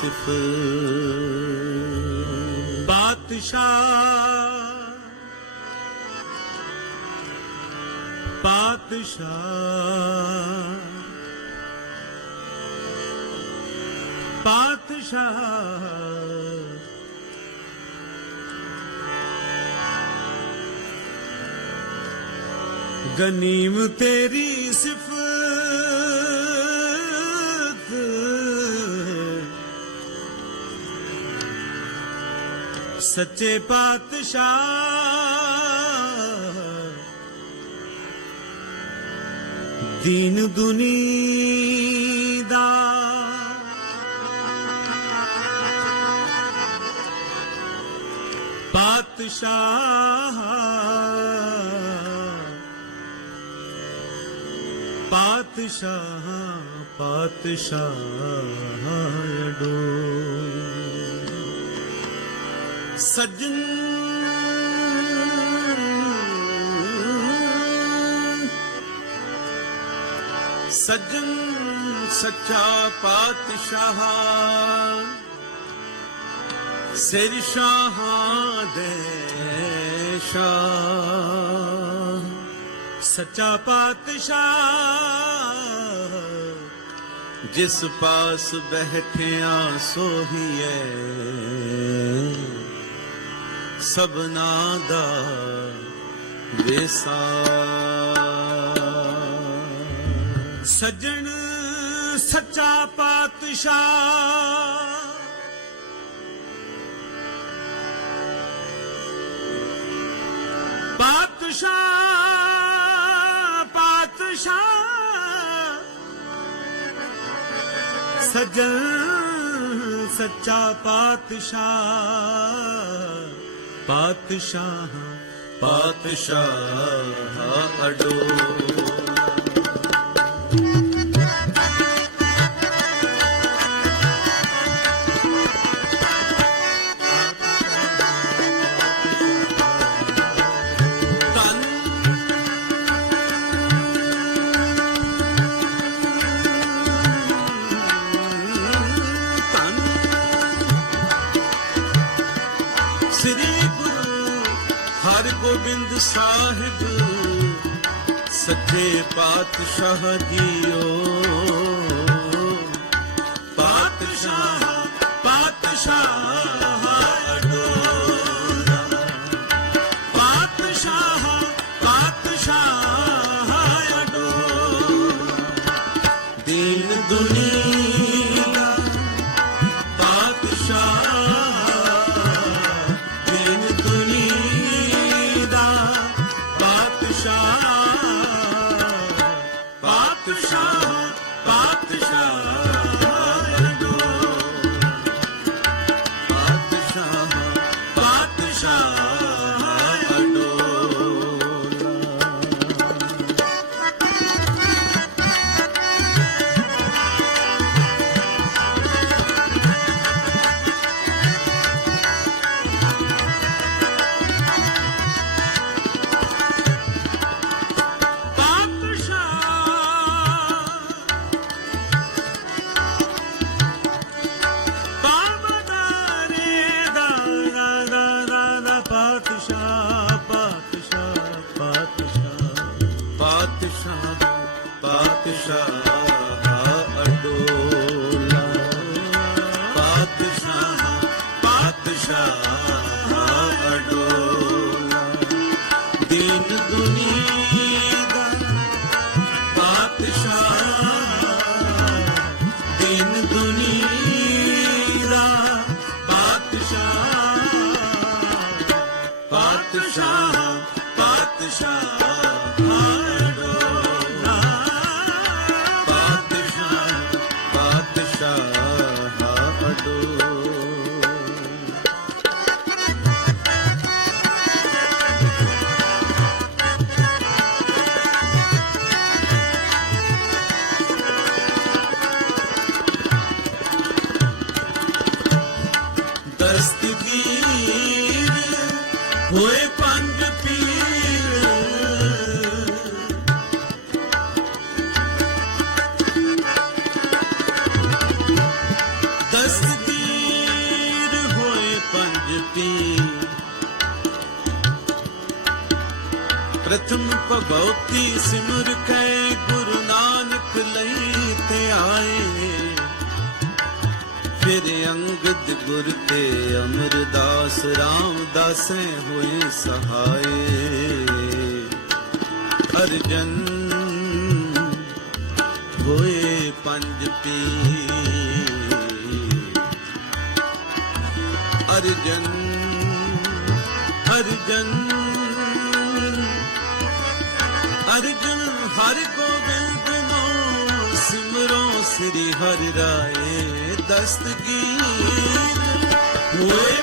ਸਿਫ ਬਾਦਸ਼ਾਹ ਪਾਤਸ਼ਾਹ ਪਾਤਸ਼ਾਹ ਗਨੀਮ ਤੇਰੀ ਸਿਫਤ ਸੱਚੇ ਪਾਤਸ਼ਾਹ। ਦੀਨ ਦੁਨੀ ਦਾ। ਪਾਤਸ਼ਾਹ। ਪਾਤਸ਼ਾਹ ਪਾਤਸ਼ਾਹ ਅਡੋ। ਸੱਜਣ ਸੱਜਣ ਸੱਚਾ ਪਾਤਸ਼ਾਹ ਸਿਰ ਸ਼ਾਹਾਂ ਦੇ ਸ਼ਾਹ। ਸੱਚਾ ਪਾਤਸ਼ਾਹ ਜਿਸ ਪਾਸ ਬਹਿਠਿਆ ਸੋਹੀਏ ਸਬਨਾ ਦਾ ਵੇਸਾ। ਸੱਜਣ ਸੱਚਾ ਪਾਤਸ਼ਾਹ। ਪਾਤਸ਼ਾਹ ਪਾਤਸ਼ਾਹ। ਸੱਜਣ ਸੱਚਾ ਪਾਤਸ਼ਾਹ। ਪਾਤਸ਼ਾਹ ਪਾਤਸ਼ਾਹ ਅਡੋ। ਸਾਹਿਬ ਸੱਚੇ ਪਾਤਸ਼ਾਹ ਜੀਓ। ਪਾਤਸ਼ਾਹ ਪਾਤਸ਼ਾਹ। ਪਾਤਸ਼ਾਹ ਪ੍ਰਥਮ ਭਗਉਤੀ ਸਿਮਰ ਕੈ, ਗੁਰੂ ਨਾਨਕ ਲਈ ਤੇ ਆਏ। ਫਿਰ ਅੰਗਦ ਗੁਰ ਤੇ ਅਮਰਦਾਸ, ਰਾਮਦਾਸੈ ਹੋਏ ਸਹਾਏ। ਅਰਜਨ ਹੋਏ ਪੰਜ ਪੀਰ। ਅਰਜਨ ਅਰਜਨ ਅਰਜਨ ਹਰਿ ਗੋਬਿੰਦ ਨੋ ਸਿਮਰੋ ਸ੍ਰੀ ਹਰਿ ਰਾਏ ਦਸਤਗੀਰ। ਹੋਏ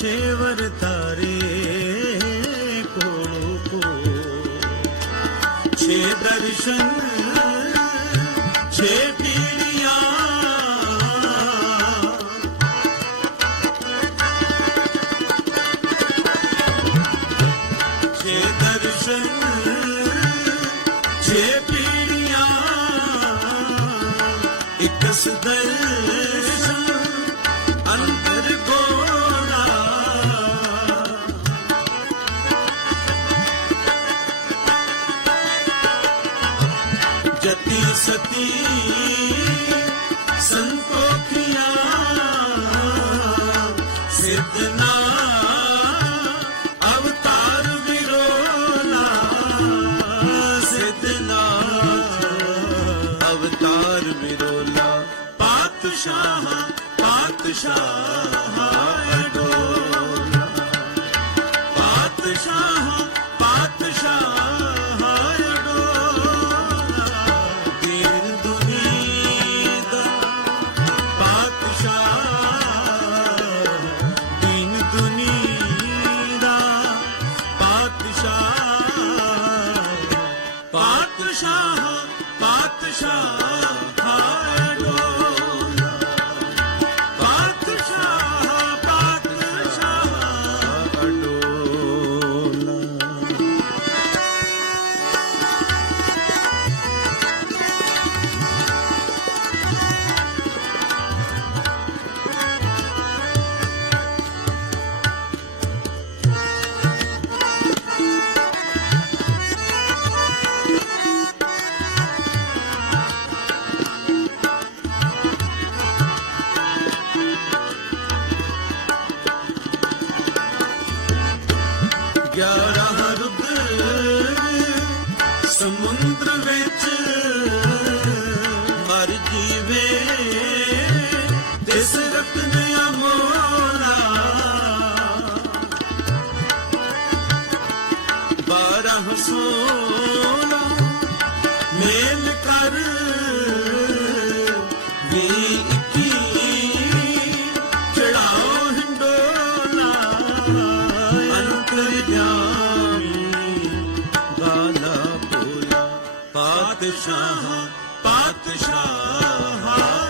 ਛੇਵਰ ਤਾਰੇ ਕੋਲੋ ਕੋ ਛੇ ਦਰਸ਼ਨ ਛੇ ਪੀੜੀਆਂ। ਛੇ ਦਰਸ਼ਨ ਛੇ ਪੀੜੀਆਂ। ਇੱਕ ਸਦਰਸ਼ਨ ਸਿਤਨਾ ਅਵਤਾਰ ਵਿਰੋਲਾ ਸਿਤਨਾ ਅਵਤਾਰ ਵਿਰੋਲਾ ਪਾਤਸ਼ਾਹ ਪਾਤਸ਼ਾਹ। ਹਸੂਲਾ ਮੇਲ ਕਰ ਵੀ ਇੱਕੀ। ਚੜਾਓ ਹਿੰਡੋਲਾ ਅੰਤਰ ਜਾਮੀ ਗਾਲਾ ਪੋਲਾ ਪਾਤਸ਼ਾਹ ਪਾਤਸ਼ਾਹ।